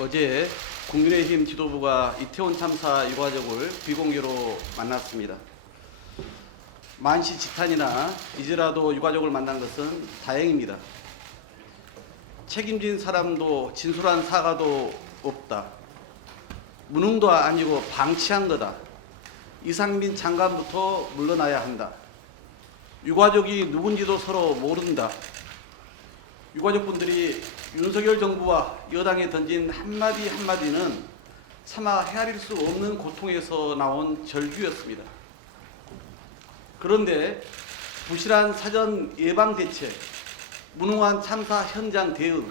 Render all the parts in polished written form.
어제 국민의힘 지도부가 이태원 참사 유가족을 비공개로 만났습니다. 만시지탄이나 이제라도 유가족을 만난 것은 다행입니다. 책임진 사람도 진솔한 사과도 없다. 무능도 아니고 방치한 거다. 이상민 장관부터 물러나야 한다. 유가족이 누군지도 서로 모른다. 유가족분들이 윤석열 정부와 여당에 던진 한마디 한마디는 차마 헤아릴 수 없는 고통에서 나온 절규였습니다. 그런데 부실한 사전 예방 대책, 무능한 참사 현장 대응,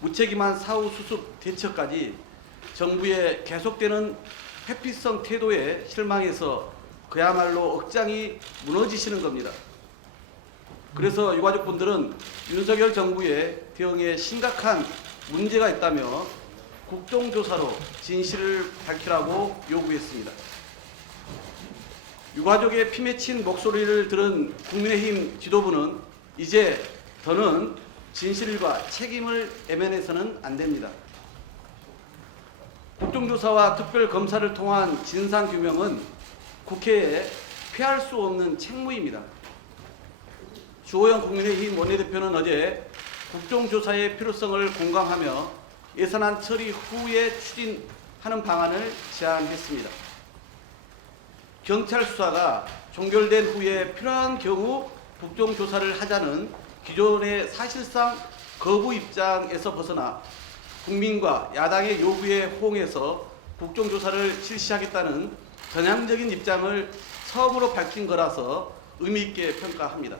무책임한 사후 수습 대처까지 정부의 계속되는 회피성 태도에 실망해서 그야말로 억장이 무너지시는 겁니다. 그래서 유가족분들은 윤석열 정부의 대응에 심각한 문제가 있다며 국정조사로 진실을 밝히라고 요구했습니다. 유가족의 피 맺힌 목소리를 들은 국민의힘 지도부는 이제 더는 진실과 책임을 애면해서는 안 됩니다. 국정조사와 특별검사를 통한 진상규명은 국회에 피할 수 없는 책무입니다. 주호영 국민의힘 원내대표는 어제 국정조사의 필요성을 공감하며 예산안 처리 후에 추진하는 방안을 제안했습니다. 경찰 수사가 종결된 후에 필요한 경우 국정조사를 하자는 기존의 사실상 거부 입장에서 벗어나 국민과 야당의 요구에 호응해서 국정조사를 실시하겠다는 전향적인 입장을 처음으로 밝힌 거라서 의미 있게 평가합니다.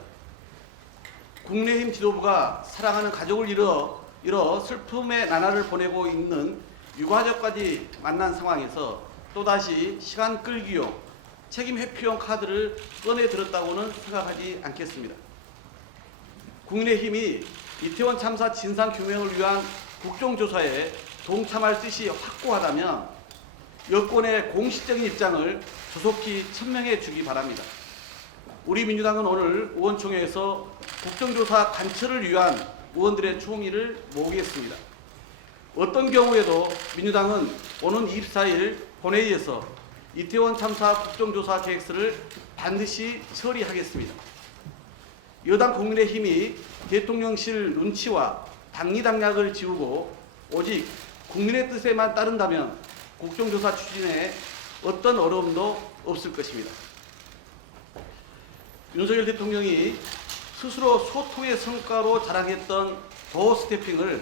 국민의힘 지도부가 사랑하는 가족을 잃어 슬픔의 나날을 보내고 있는 유가족까지 만난 상황에서 또다시 시간 끌기용, 책임 회피용 카드를 꺼내 들었다고는 생각하지 않겠습니다. 국민의힘이 이태원 참사 진상 규명을 위한 국정조사에 동참할 뜻이 확고하다면 여권의 공식적인 입장을 조속히 천명해 주기 바랍니다. 우리 민주당은 오늘 의원총회에서 국정조사 관철을 위한 의원들의 총의를 모으겠습니다. 어떤 경우에도 민주당은 오는 24일 본회의에서 이태원 참사 국정조사 계획서를 반드시 처리하겠습니다. 여당 국민의힘이 대통령실 눈치와 당리당략을 지우고 오직 국민의 뜻에만 따른다면 국정조사 추진에 어떤 어려움도 없을 것입니다. 윤석열 대통령이 스스로 소통의 성과로 자랑했던 도어 스태핑을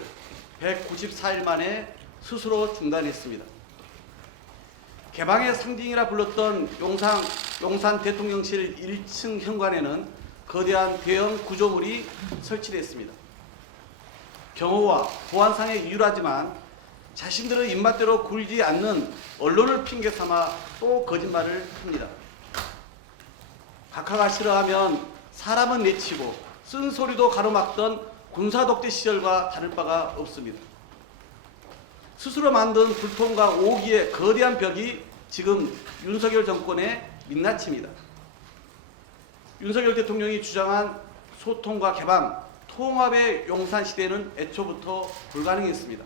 194일 만에 스스로 중단했습니다. 개방의 상징이라 불렀던 용산 대통령실 1층 현관에는 거대한 대형 구조물이 설치됐습니다. 경호와 보안상의 이유라지만 자신들의 입맛대로 굴지 않는 언론을 핑계 삼아 또 거짓말을 합니다. 각하가 싫어하면 사람은 내치고 쓴소리도 가로막던 군사독재 시절과 다를 바가 없습니다. 스스로 만든 불통과 오기의 거대한 벽이 지금 윤석열 정권의 민낯입니다. 윤석열 대통령이 주장한 소통과 개방, 통합의 용산시대는 애초부터 불가능했습니다.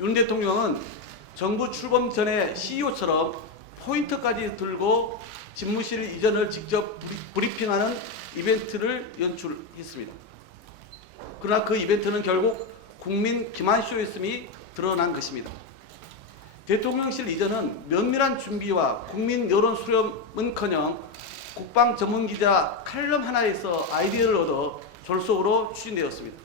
윤 대통령은 정부 출범 전에 CEO처럼 포인트까지 들고 집무실 이전을 직접 브리핑하는 이벤트를 연출했습니다. 그러나 그 이벤트는 결국 국민 기만쇼였음이 드러난 것입니다. 대통령실 이전은 면밀한 준비와 국민 여론 수렴은커녕 국방 전문기자 칼럼 하나에서 아이디어를 얻어 졸속으로 추진되었습니다.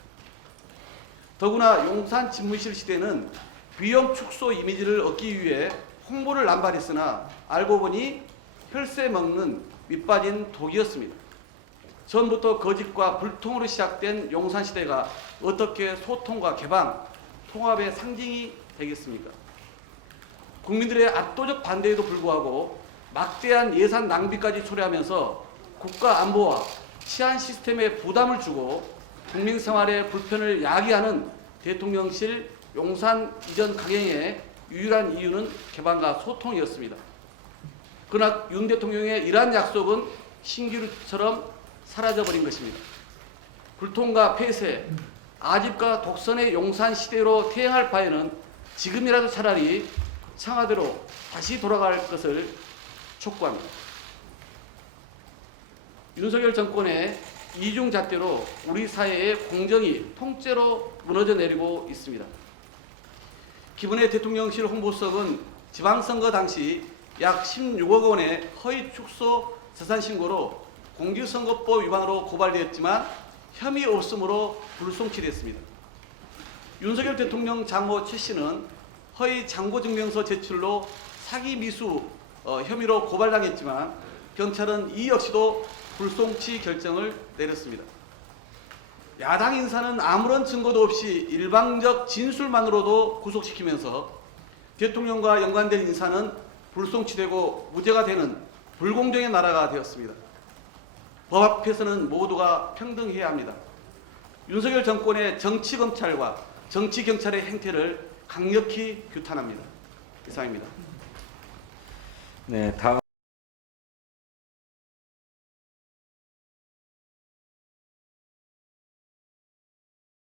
더구나 용산 집무실 시대는 비용 축소 이미지를 얻기 위해 홍보를 남발했으나 알고 보니 혈세 먹는 밑빠진 독이었습니다. 전부터 거짓과 불통으로 시작된 용산시대가 어떻게 소통과 개방, 통합의 상징이 되겠습니까? 국민들의 압도적 반대에도 불구하고 막대한 예산 낭비까지 초래하면서 국가 안보와 치안 시스템에 부담을 주고 국민 생활의 불편을 야기하는 대통령실 용산 이전 강행의 유일한 이유는 개방과 소통이었습니다. 그러나 윤 대통령의 이러한 약속은 신기루처럼 사라져버린 것입니다. 불통과 폐쇄, 아집과 독선의 용산 시대로 퇴행할 바에는 지금이라도 차라리 청와대로 다시 돌아갈 것을 촉구합니다. 윤석열 정권의 이중잣대로 우리 사회의 공정이 통째로 무너져 내리고 있습니다. 기분의 대통령실 홍보석은 지방선거 당시 약 16억 원의 허위 축소 재산 신고로 공직선거법 위반으로 고발되었지만 혐의 없음으로 불송치됐습니다. 윤석열 대통령 장모 최 씨는 허위 잔고증명서 제출로 사기 미수 혐의로 고발당했지만 경찰은 이 역시도 불송치 결정을 내렸습니다. 야당 인사는 아무런 증거도 없이 일방적 진술만으로도 구속시키면서 대통령과 연관된 인사는 불송치되고 무죄가 되는 불공정의 나라가 되었습니다. 법 앞에서는 모두가 평등해야 합니다. 윤석열 정권의 정치검찰과 정치경찰의 행태를 강력히 규탄합니다. 이상입니다. 네, 다음